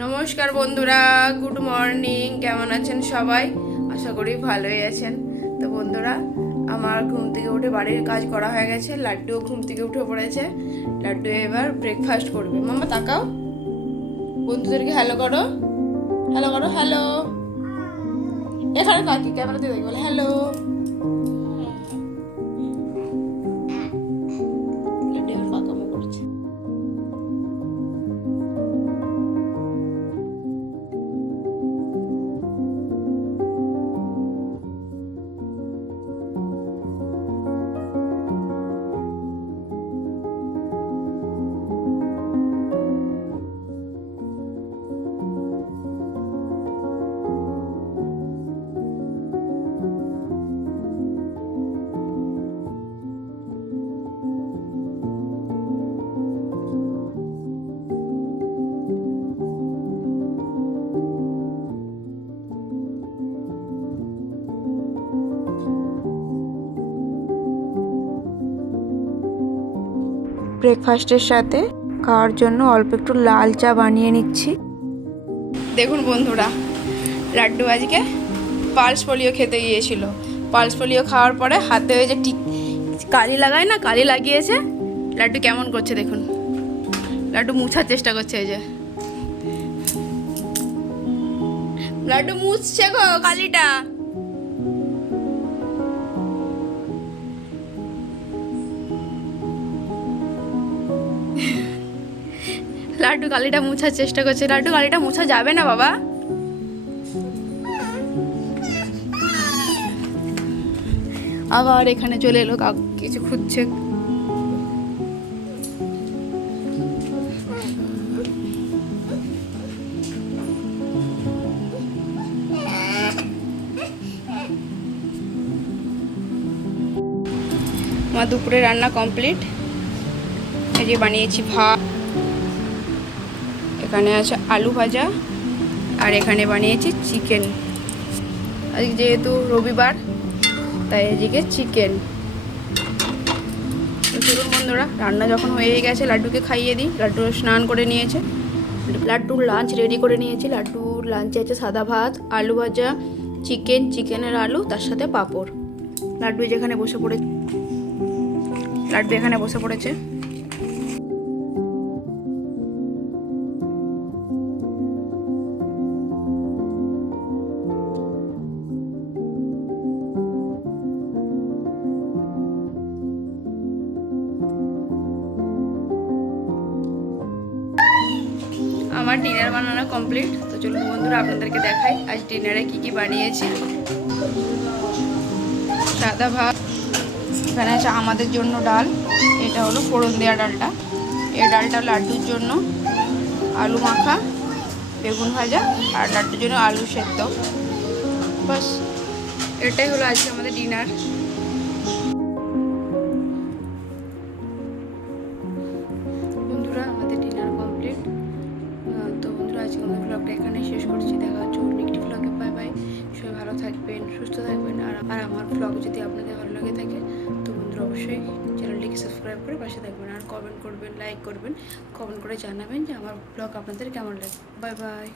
নমস্কার বন্ধুরা, good morning. কেমন আছেন সবাই? আশা করি ভালোই আছেন। তো বন্ধুরা, আমার ঘুম থেকে উঠে বাড়ির কাজ করা হয়ে গেছে। লাড্ডুও ঘুম থেকে উঠে পড়েছে। লাড্ডু এবার ব্রেকফাস্ট করবে। মামা তাকাও, বন্ধুদেরকে হ্যালো করো, হ্যালো করো, হ্যালো। এখানে তাকি, ক্যামেরাতে দেখি, বলে হ্যালো। লাড্ডু এবার পাকামো করছে। ব্রেকফাস্টের সাথে খাওয়ার জন্য অল্প একটু লাল চা বানিয়ে নিচ্ছি। দেখুন বন্ধুরা, লাড্ডু আজকে পালস পোলিও খেতে গিয়েছিল। পালস পোলিও খাওয়ার পরে হাতে ওই যে কালি লাগায় না, কালি লাগিয়েছে। লাড্ডু কেমন করছে দেখুন। লাড্ডু মুছার চেষ্টা করছে। এই যে লাড্ডু মুছছে গো কালিটা। লাড্ডু কালিটা মুছার চেষ্টা করছে। লাড্ডু কালিটা মুছা যাবে না বাবা। আবার এখানে চলে এলো, কিছু খুঁজছে। আমার দুপুরে রান্না কমপ্লিট। এই যে বানিয়েছি ভাত, এখানে আছে আলু ভাজা, আর এখানে বানিয়েছি চিকেন। আজকে যেহেতু রবিবার, তাই এদিকে চিকেন। তো চলুন বন্ধুরা, রান্না যখন হয়ে গেছে লাড্ডুকে খাইয়ে দিই। লাড্ডু স্নান করে নিয়েছে। লাড্ডুর লাঞ্চ রেডি করে নিয়েছি। লাড্ডুর লাঞ্চে আছে সাদা ভাত, আলু ভাজা, চিকেন, চিকেনের আলু, তার সাথে পাঁপড়। লাড্ডু যেখানে বসে পড়েছে, লাড্ডু এখানে বসে পড়েছে। আমার ডিনার বানানো কমপ্লিট। তো চলুন বন্ধুরা, আপনাদেরকে দেখাই আজ ডিনারে কি কি বানিয়েছি। সাদা ভাত, এখানে আছে আমাদের জন্য ডাল। এটা হলো ফোড়ন দেওয়া ডালটা। এই ডালটা লাড্ডুর জন্য, আলু মাখা, বেগুন ভাজা, আর লাড্ডুর জন্য আলু সেদ্ধ। বাস, এটাই হলো আজকে আমাদের ডিনার। বন্ধুরা, আমাদের ডিনার কমপ্লিট। তো বন্ধুরা, আজকে আমাদের ব্লগটা এখানেই শেষ করছি। দেখা হচ্ছে অন্য একটি ব্লগে। Bye bye. সবাই ভালো থাকবেন, সুস্থ থাকবেন। আর আমার ব্লগ যদি আপনাদের ভালো লাগে থাকে, তো বন্ধুরা অবশ্যই চ্যানেলটিকে সাবস্ক্রাইব করে পাশে থাকবেন। আর কমেন্ট করবেন, লাইক করবেন, কমেন্ট করে জানাবেন যে আমার ব্লগ আপনাদের কেমন লাগে। Bye bye.